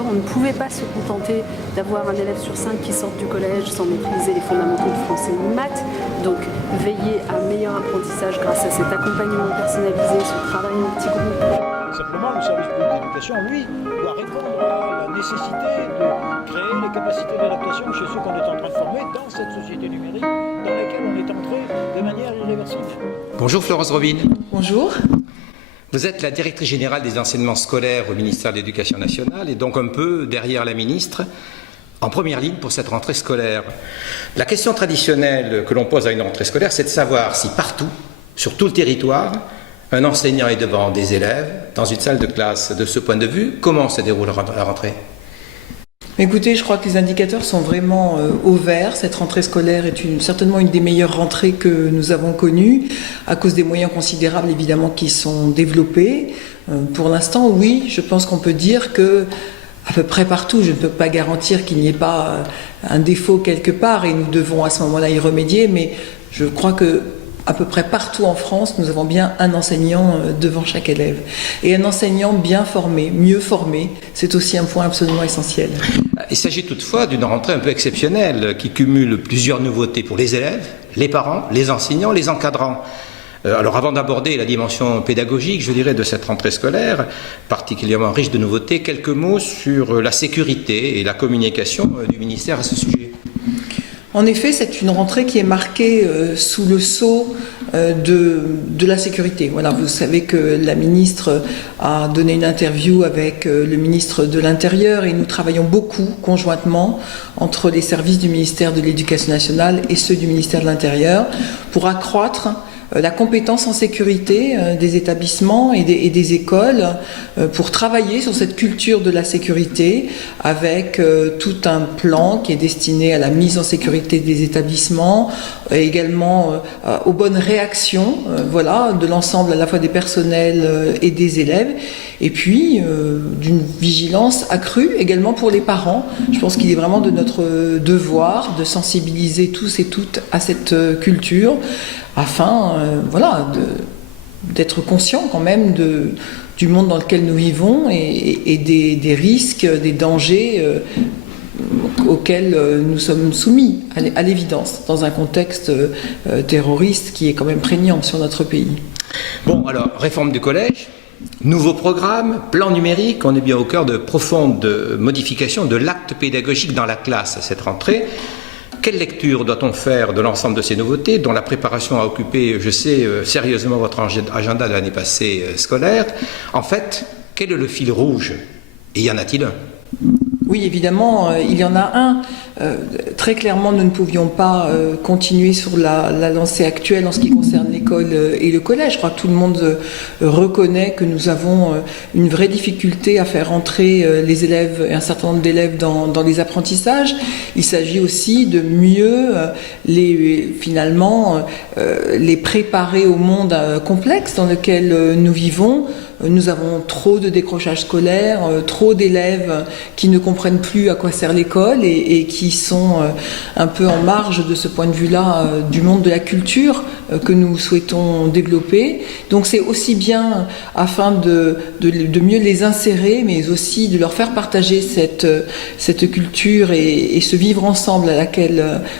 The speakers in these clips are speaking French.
d'accord. On ne pouvait pas se contenter d'avoir un élève sur 5 qui sorte du collège sans maîtriser les fondamentaux de français et de maths. Donc veiller à un meilleur apprentissage grâce à cet accompagnement personnalisé, ce travail en petits groupes. Simplement, le service public d'éducation, lui, doit répondre à la nécessité de créer les capacités d'adaptation chez ceux qu'on est en train de former dans cette société numérique dans laquelle on est entré de manière irréversible. Bonjour Florence Robin. Bonjour. Vous êtes la directrice générale des enseignements scolaires au ministère de l'Éducation nationale et donc un peu derrière la ministre, en première ligne pour cette rentrée scolaire. La question traditionnelle que l'on pose à une rentrée scolaire, c'est de savoir si partout, sur tout le territoire, un enseignant est devant des élèves dans une salle de classe. De ce point de vue, comment se déroule la rentrée ? Écoutez, je crois que les indicateurs sont vraiment au vert. Cette rentrée scolaire est certainement une des meilleures rentrées que nous avons connues, à cause des moyens considérables évidemment qui sont développés. Pour l'instant, oui, je pense qu'on peut dire que à peu près partout, je ne peux pas garantir qu'il n'y ait pas un défaut quelque part et nous devons à ce moment-là y remédier, mais je crois que à peu près partout en France, nous avons bien un enseignant devant chaque élève. Et un enseignant bien formé, mieux formé, c'est aussi un point absolument essentiel. Il s'agit toutefois d'une rentrée un peu exceptionnelle qui cumule plusieurs nouveautés pour les élèves, les parents, les enseignants, les encadrants. Alors avant d'aborder la dimension pédagogique, je dirais, de cette rentrée scolaire, particulièrement riche de nouveautés, quelques mots sur la sécurité et la communication du ministère à ce sujet. En effet, c'est une rentrée qui est marquée sous le sceau de la sécurité. Voilà, vous savez que la ministre a donné une interview avec le ministre de l'Intérieur et nous travaillons beaucoup conjointement entre les services du ministère de l'Éducation nationale et ceux du ministère de l'Intérieur pour accroître la compétence en sécurité des établissements et des écoles pour travailler sur cette culture de la sécurité avec tout un plan qui est destiné à la mise en sécurité des établissements, également aux bonnes réactions voilà, de l'ensemble à la fois des personnels et des élèves, et puis d'une vigilance accrue également pour les parents. Je pense qu'il est vraiment de notre devoir de sensibiliser tous et toutes à cette culture afin voilà, d'être conscients quand même du monde dans lequel nous vivons et des risques, des dangers auxquels nous sommes soumis à l'évidence dans un contexte terroriste qui est quand même prégnant sur notre pays. Bon, alors, réforme du collège, nouveau programme, plan numérique, on est bien au cœur de profondes modifications de l'acte pédagogique dans la classe à cette rentrée. Quelle lecture doit-on faire de l'ensemble de ces nouveautés dont la préparation a occupé, je sais, sérieusement votre agenda de l'année passée scolaire? En fait, quel est le fil rouge? Et y en a-t-il un? Oui, évidemment, il y en a un. Très clairement, nous ne pouvions pas continuer sur la lancée actuelle en ce qui concerne l'école et le collège. Je crois que tout le monde reconnaît que nous avons une vraie difficulté à faire entrer les élèves et un certain nombre d'élèves dans les apprentissages. Il s'agit aussi de mieux les préparer au monde complexe dans lequel nous vivons. Nous avons trop de décrochage scolaire, trop d'élèves qui ne comprennent plus à quoi sert l'école et qui sont un peu en marge de ce point de vue-là du monde de la culture que nous souhaitons développer. Donc c'est aussi bien afin de mieux les insérer, mais aussi de leur faire partager cette culture et ce vivre ensemble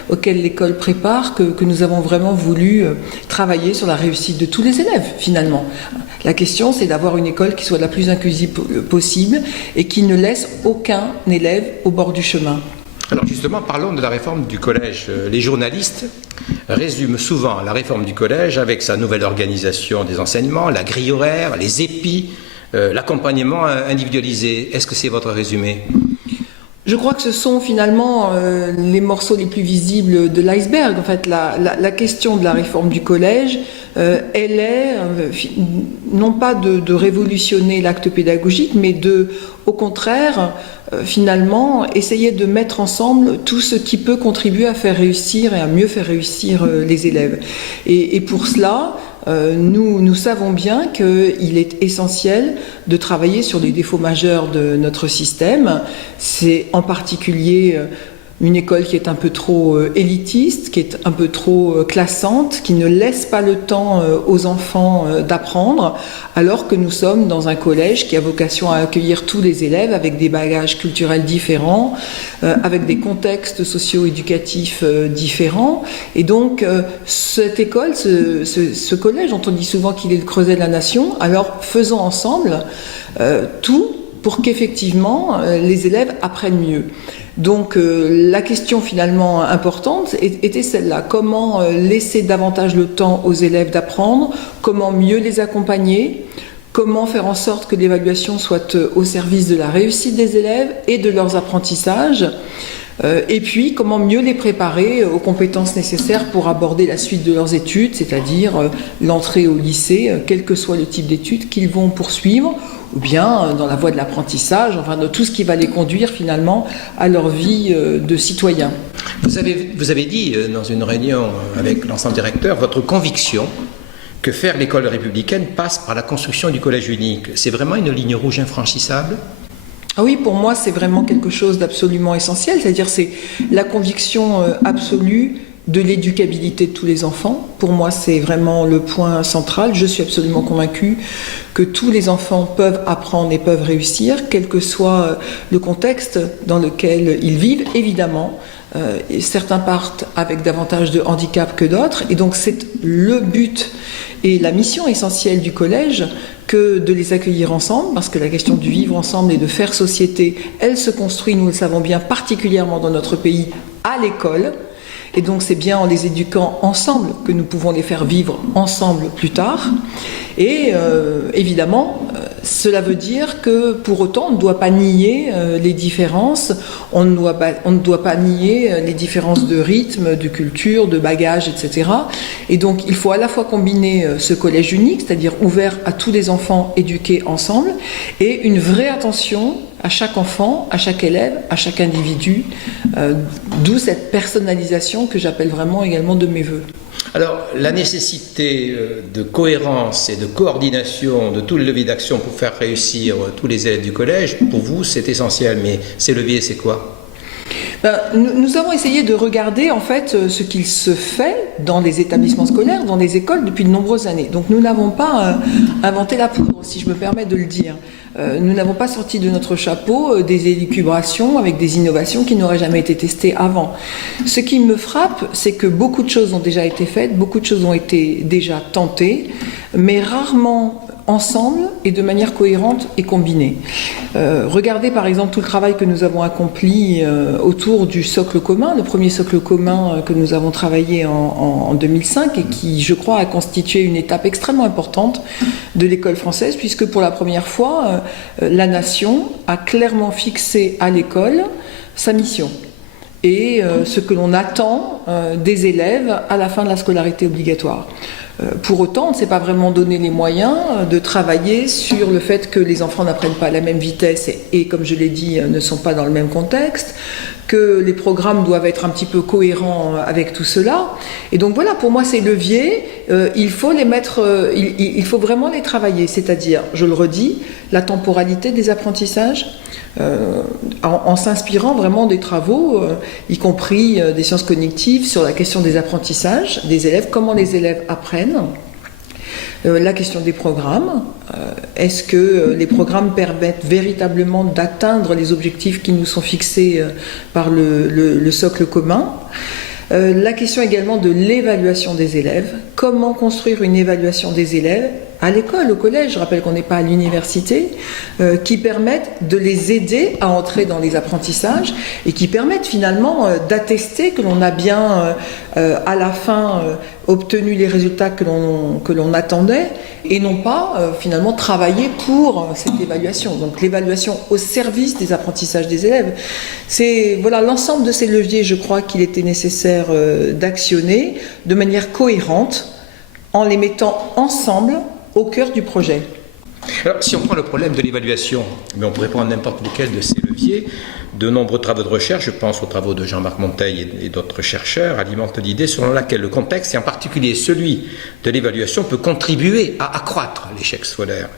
auquel l'école prépare que nous avons vraiment voulu travailler sur la réussite de tous les élèves finalement. La question, c'est d'avoir une école qui soit la plus inclusive possible et qui ne laisse aucun élève au bord du chemin. Alors justement, parlons de la réforme du collège. Les journalistes résument souvent la réforme du collège avec sa nouvelle organisation des enseignements, la grille horaire, les épis, l'accompagnement individualisé. Est-ce que c'est votre résumé ? Je crois que ce sont finalement les morceaux les plus visibles de l'iceberg. En fait, la question de la réforme du collège, elle est non pas de révolutionner l'acte pédagogique, mais au contraire, finalement, essayer de mettre ensemble tout ce qui peut contribuer à faire réussir et à mieux faire réussir les élèves. Et pour cela, nous savons bien qu'il est essentiel de travailler sur les défauts majeurs de notre système. C'est en particulier une école qui est un peu trop élitiste, qui est un peu trop classante, qui ne laisse pas le temps aux enfants d'apprendre, alors que nous sommes dans un collège qui a vocation à accueillir tous les élèves avec des bagages culturels différents, avec des contextes socio-éducatifs différents. Et donc, cette école, ce collège dont on dit souvent qu'il est le creuset de la nation, alors faisons ensemble tout pour qu'effectivement les élèves apprennent mieux. Donc la question finalement importante était celle-là. Comment laisser davantage le temps aux élèves d'apprendre? Comment mieux les accompagner? Comment faire en sorte que l'évaluation soit au service de la réussite des élèves et de leurs apprentissages? Et puis, comment mieux les préparer aux compétences nécessaires pour aborder la suite de leurs études, c'est-à-dire l'entrée au lycée, quel que soit le type d'études qu'ils vont poursuivre, ou bien dans la voie de l'apprentissage, enfin de tout ce qui va les conduire finalement à leur vie de citoyens. Vous avez dit dans une réunion avec l'ensemble des recteurs votre conviction que faire l'école républicaine passe par la construction du collège unique. C'est vraiment une ligne rouge infranchissable ? Ah oui, pour moi, c'est vraiment quelque chose d'absolument essentiel, c'est-à-dire c'est la conviction absolue de l'éducabilité de tous les enfants. Pour moi, c'est vraiment le point central. Je suis absolument convaincue que tous les enfants peuvent apprendre et peuvent réussir, quel que soit le contexte dans lequel ils vivent, évidemment. Certains partent avec davantage de handicap que d'autres, et donc c'est le but et la mission essentielle du collège que de les accueillir ensemble, parce que la question du vivre ensemble et de faire société, elle se construit, nous le savons bien, particulièrement dans notre pays, à l'école. Et donc c'est bien en les éduquant ensemble que nous pouvons les faire vivre ensemble plus tard. Et évidemment, cela veut dire que pour autant, on ne doit pas nier les différences, on ne doit pas nier les différences de rythme, de culture, de bagage, etc. Et donc il faut à la fois combiner ce collège unique, c'est-à-dire ouvert à tous les enfants éduqués ensemble, et une vraie attention à chaque enfant, à chaque élève, à chaque individu, d'où cette personnalisation que j'appelle vraiment également de mes voeux. Alors, la nécessité de cohérence et de coordination de tout le levier d'action pour faire réussir tous les élèves du collège, pour vous, c'est essentiel. Mais ces leviers, c'est quoi ? Nous avons essayé de regarder en fait ce qu'il se fait dans les établissements scolaires, dans les écoles depuis de nombreuses années. Donc nous n'avons pas inventé la poudre, si je me permets de le dire. Nous n'avons pas sorti de notre chapeau des élucubrations avec des innovations qui n'auraient jamais été testées avant. Ce qui me frappe, c'est que beaucoup de choses ont déjà été faites, beaucoup de choses ont été déjà tentées, mais rarement ensemble et de manière cohérente et combinée. Regardez par exemple tout le travail que nous avons accompli autour du socle commun, le premier socle commun que nous avons travaillé en 2005 et qui, je crois, a constitué une étape extrêmement importante de l'école française, puisque pour la première fois, la nation a clairement fixé à l'école sa mission et ce que l'on attend des élèves à la fin de la scolarité obligatoire. Pour autant, on ne s'est pas vraiment donné les moyens de travailler sur le fait que les enfants n'apprennent pas à la même vitesse et, comme je l'ai dit, ne sont pas dans le même contexte, que les programmes doivent être un petit peu cohérents avec tout cela. Et donc voilà, pour moi, ces leviers, il faut les mettre, il faut vraiment les travailler, c'est-à-dire, je le redis, la temporalité des apprentissages, en s'inspirant vraiment des travaux, y compris des sciences cognitives, sur la question des apprentissages des élèves, comment les élèves apprennent, la question des programmes, est-ce que les programmes permettent véritablement d'atteindre les objectifs qui nous sont fixés par le socle commun, la question également de l'évaluation des élèves, comment construire une évaluation des élèves à l'école, au collège, je rappelle qu'on n'est pas à l'université, qui permettent de les aider à entrer dans les apprentissages et qui permettent finalement d'attester que l'on a bien à la fin obtenu les résultats que l'on attendait et non pas finalement travailler pour cette évaluation. Donc l'évaluation au service des apprentissages des élèves. C'est voilà l'ensemble de ces leviers, je crois qu'il était nécessaire d'actionner de manière cohérente en les mettant ensemble au cœur du projet. Alors, si on prend le problème de l'évaluation, mais on pourrait prendre n'importe lequel de ces leviers, de nombreux travaux de recherche, je pense aux travaux de Jean-Marc Monteil et d'autres chercheurs, alimentent l'idée selon laquelle le contexte, et en particulier celui de l'évaluation, peut contribuer à accroître l'échec scolaire.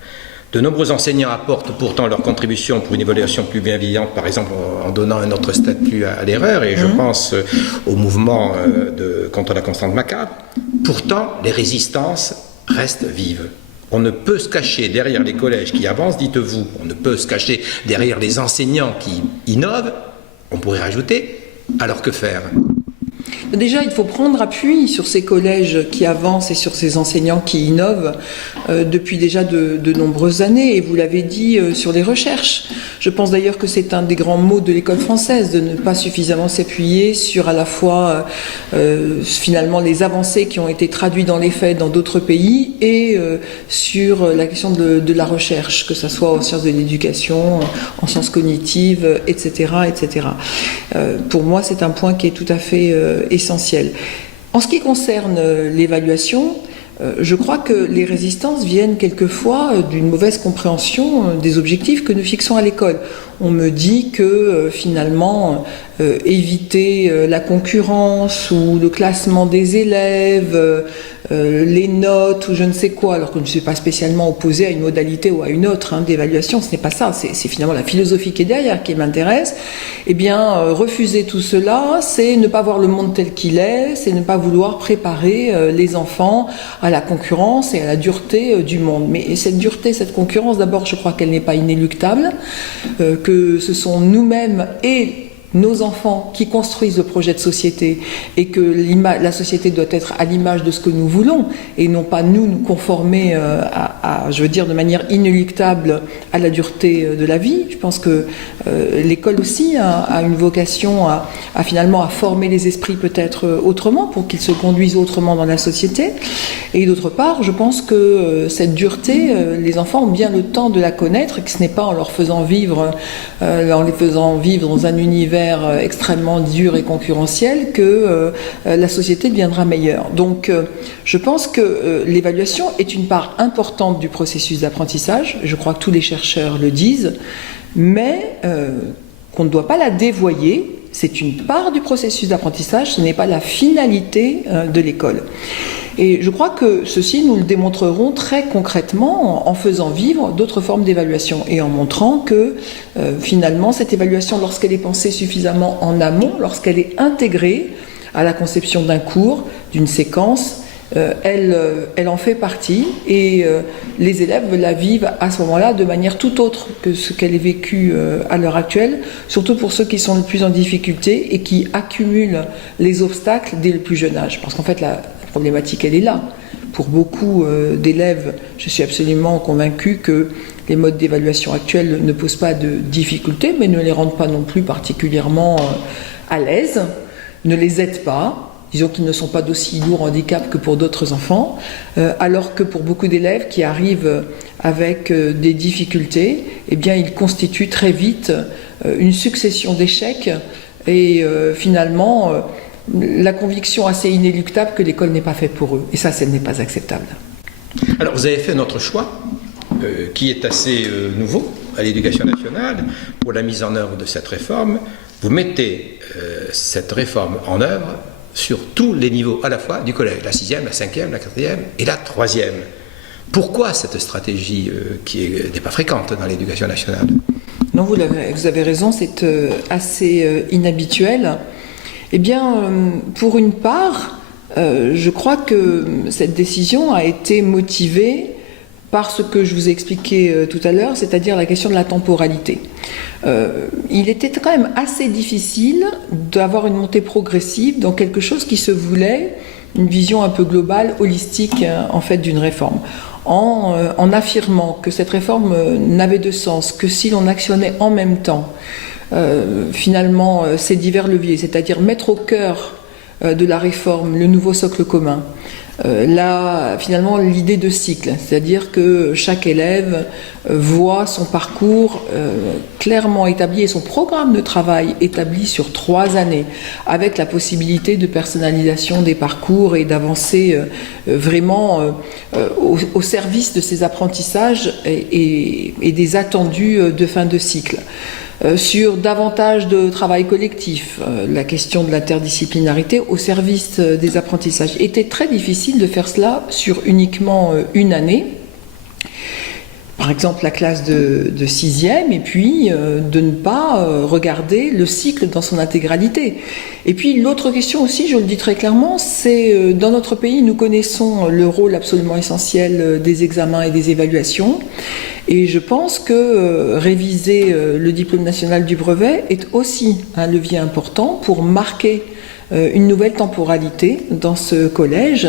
De nombreux enseignants apportent pourtant leur contribution pour une évaluation plus bienveillante, par exemple en donnant un autre statut à l'erreur, et je pense au mouvement contre la constante macabre. Pourtant, les résistances restent vives. On ne peut se cacher derrière les collèges qui avancent, dites-vous, on ne peut se cacher derrière les enseignants qui innovent, on pourrait rajouter, alors que faire ? Déjà, il faut prendre appui sur ces collèges qui avancent et sur ces enseignants qui innovent depuis déjà de nombreuses années. Et vous l'avez dit sur les recherches. Je pense d'ailleurs que c'est un des grands maux de l'école française, de ne pas suffisamment s'appuyer sur à la fois finalement les avancées qui ont été traduites dans les faits dans d'autres pays et sur la question de la recherche, que ce soit en sciences de l'éducation, en sciences cognitives, etc. etc. Pour moi, c'est un point qui est tout à fait essentiel. En ce qui concerne l'évaluation, je crois que les résistances viennent quelquefois d'une mauvaise compréhension des objectifs que nous fixons à l'école. On me dit que finalement, éviter la concurrence ou le classement des élèves, les notes ou je ne sais quoi, alors que je ne suis pas spécialement opposée à une modalité ou à une autre d'évaluation, ce n'est pas ça, c'est finalement la philosophie qui est derrière qui m'intéresse. Eh bien, refuser tout cela, c'est ne pas voir le monde tel qu'il est, c'est ne pas vouloir préparer les enfants à la concurrence et à la dureté du monde. Mais cette dureté, cette concurrence, d'abord, je crois qu'elle n'est pas inéluctable, que ce sont nous-mêmes et nos enfants qui construisent le projet de société et que la société doit être à l'image de ce que nous voulons et non pas nous conformer je veux dire de manière inéluctable à la dureté de la vie. Je pense que l'école aussi a une vocation à finalement à former les esprits peut-être autrement pour qu'ils se conduisent autrement dans la société. Et d'autre part, je pense que cette dureté, les enfants ont bien le temps de la connaître et que ce n'est pas en les faisant vivre dans un univers extrêmement dur et concurrentiel que la société deviendra meilleure. Donc je pense que l'évaluation est une part importante du processus d'apprentissage, je crois que tous les chercheurs le disent, mais qu'on ne doit pas la dévoyer. C'est une part du processus d'apprentissage, ce n'est pas la finalité de l'école. Et je crois que ceci, nous le démontrerons très concrètement en faisant vivre d'autres formes d'évaluation et en montrant que finalement cette évaluation, lorsqu'elle est pensée suffisamment en amont, lorsqu'elle est intégrée à la conception d'un cours, d'une séquence, elle en fait partie et les élèves la vivent à ce moment-là de manière tout autre que ce qu'elle est vécue à l'heure actuelle, surtout pour ceux qui sont le plus en difficulté et qui accumulent les obstacles dès le plus jeune âge. Parce qu'en fait, la problématique, elle est là. Pour beaucoup d'élèves, je suis absolument convaincue que les modes d'évaluation actuels ne posent pas de difficultés, mais ne les rendent pas non plus particulièrement à l'aise, ne les aident pas. Disons qu'ils ne sont pas d'aussi lourd handicap que pour d'autres enfants, alors que pour beaucoup d'élèves qui arrivent avec des difficultés, eh bien, ils constituent très vite une succession d'échecs et finalement la conviction assez inéluctable que l'école n'est pas faite pour eux. Et ça n'est pas acceptable. Alors, vous avez fait notre choix, qui est assez nouveau à l'Éducation nationale, pour la mise en œuvre de cette réforme. Vous mettez cette réforme en œuvre sur tous les niveaux, à la fois du collège, la 6e, la 5e, la 4e et la 3e. Pourquoi cette stratégie qui n'est pas fréquente dans l'Éducation nationale ? Non, vous avez raison, c'est assez inhabituel. Eh bien, pour une part, je crois que cette décision a été motivée par ce que je vous ai expliqué tout à l'heure, c'est-à-dire la question de la temporalité. Il était quand même assez difficile d'avoir une montée progressive dans quelque chose qui se voulait une vision un peu globale, holistique en fait d'une réforme. En affirmant que cette réforme n'avait de sens que si l'on actionnait en même temps finalement ces divers leviers, c'est-à-dire mettre au cœur de la réforme le nouveau socle commun, finalement l'idée de cycle, c'est-à-dire que chaque élève voit son parcours clairement établi et son programme de travail établi sur 3 années, avec la possibilité de personnalisation des parcours et d'avancer vraiment au service de ces apprentissages et des attendus de fin de cycle. Sur davantage de travail collectif, la question de l'interdisciplinarité au service des apprentissages. Il était très difficile de faire cela sur uniquement une année, par exemple la classe de 6e, et puis de ne pas regarder le cycle dans son intégralité. Et puis l'autre question aussi, je le dis très clairement, c'est dans notre pays, nous connaissons le rôle absolument essentiel des examens et des évaluations. Et je pense que réviser le diplôme national du brevet est aussi un levier important pour marquer une nouvelle temporalité dans ce collège.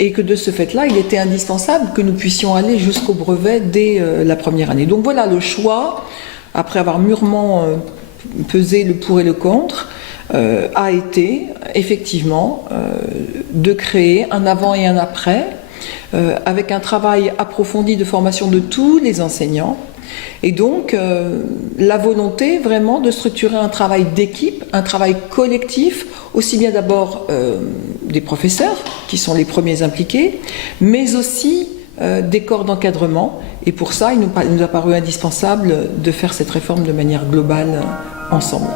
Et que de ce fait-là, il était indispensable que nous puissions aller jusqu'au brevet dès la première année. Donc voilà, le choix, après avoir mûrement pesé le pour et le contre, a été effectivement de créer un avant et un après, avec un travail approfondi de formation de tous les enseignants, et donc la volonté vraiment de structurer un travail d'équipe, un travail collectif, aussi bien d'abord des professeurs, qui sont les premiers impliqués, mais aussi des corps d'encadrement. Et pour ça, il nous a paru indispensable de faire cette réforme de manière globale ensemble.